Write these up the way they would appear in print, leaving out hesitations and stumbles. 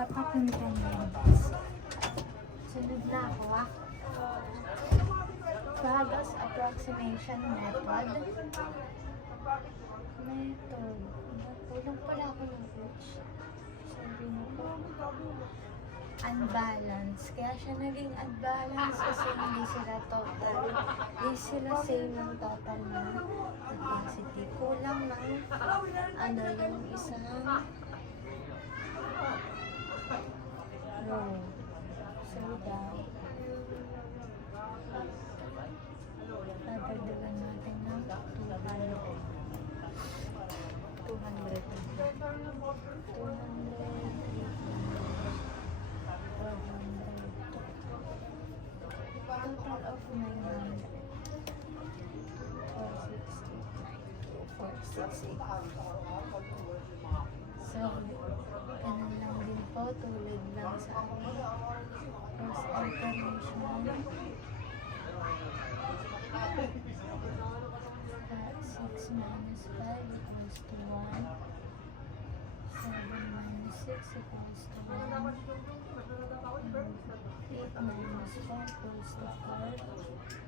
Dapat yung 10 minutes. Sunod na ako ah. Fagus approximation method. Kulang pala ako ng coach. Sabi mo po. Unbalance. Kaya siya naging unbalance kasi hindi sila total. Hindi sila same ng total na capacity. Kulang ng yung isang row. So that dadagdagan natin ng 200. Total of 900. 460. So, ganun lang din po, tulad lang sa akin. Cross alternation. 6 minus 5 equals to 1. 7 minus 6 equals to 1. 8 minus 4 equals to 4.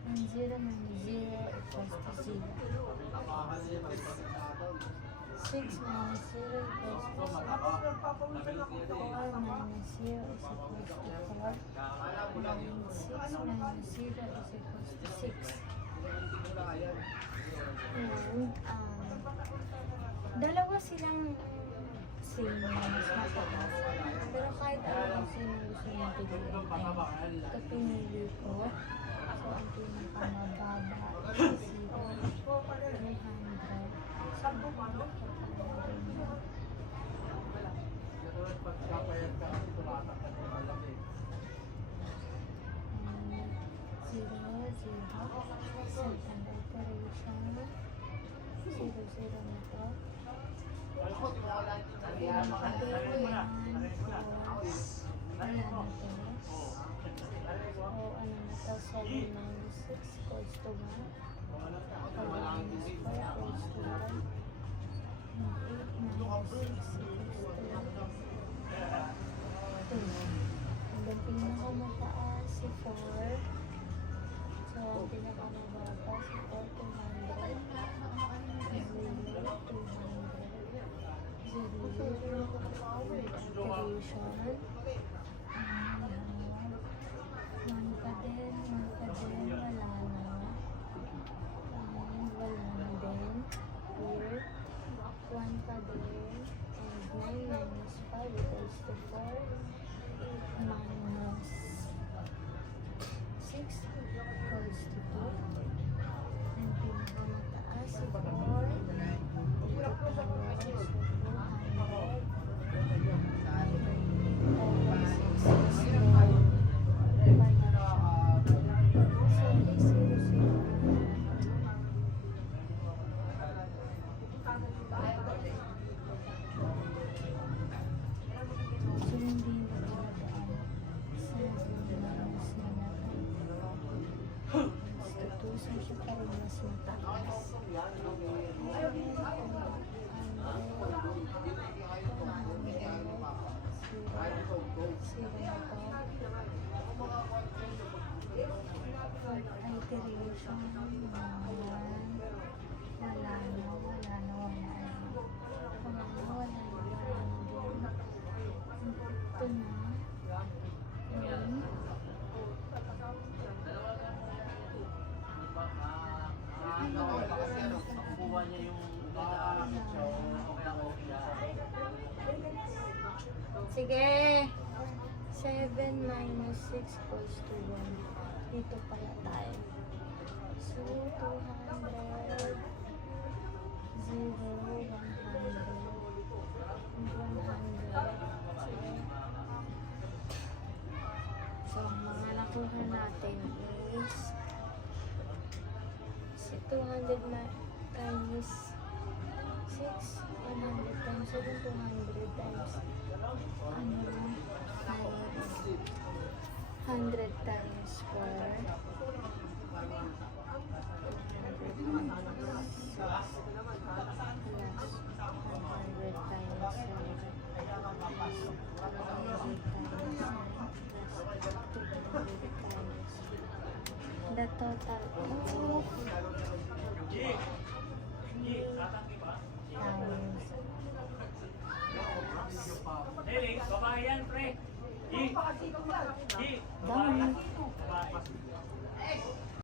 And 0 minus 0 equals to 0. 6 minus 0 equals to 6. 4 minus 0 is equals to 4. And 6 minus 0 is equals to 6. And, dalawa silang same na mas mataas. Pero kahit ano sino gusto nyo piliin ay ito pinili ko. So, ang pinakamababa is 300. So, set and operation 0, 0 na to. Wala na to. So, ano na to? 7 minus 6 equals to 1. 4 minus 4 equals to 1. 8 minus 6 equals to 2. And then, pinakamataas si 4. So, ang pinakamababa si 4, 200. 0, 0, one pa din, wala na. Wala na din. Here, 1 pa din. And 9 minus 5 equals to 4. 8 minus 6 equals to 2. And pinakamataas si 4. Iteration, wala sige. 7 minus 6 equals to 1. Dito pala tayo. So, 200, 0, 100. So, mga nakuha natin is 200 times 6, 100 times 7, 200 times 100 times 4, 100 times 7. The total of 3,000. Dili, babae yan, pre. Gi. Gi. Dami. Babae.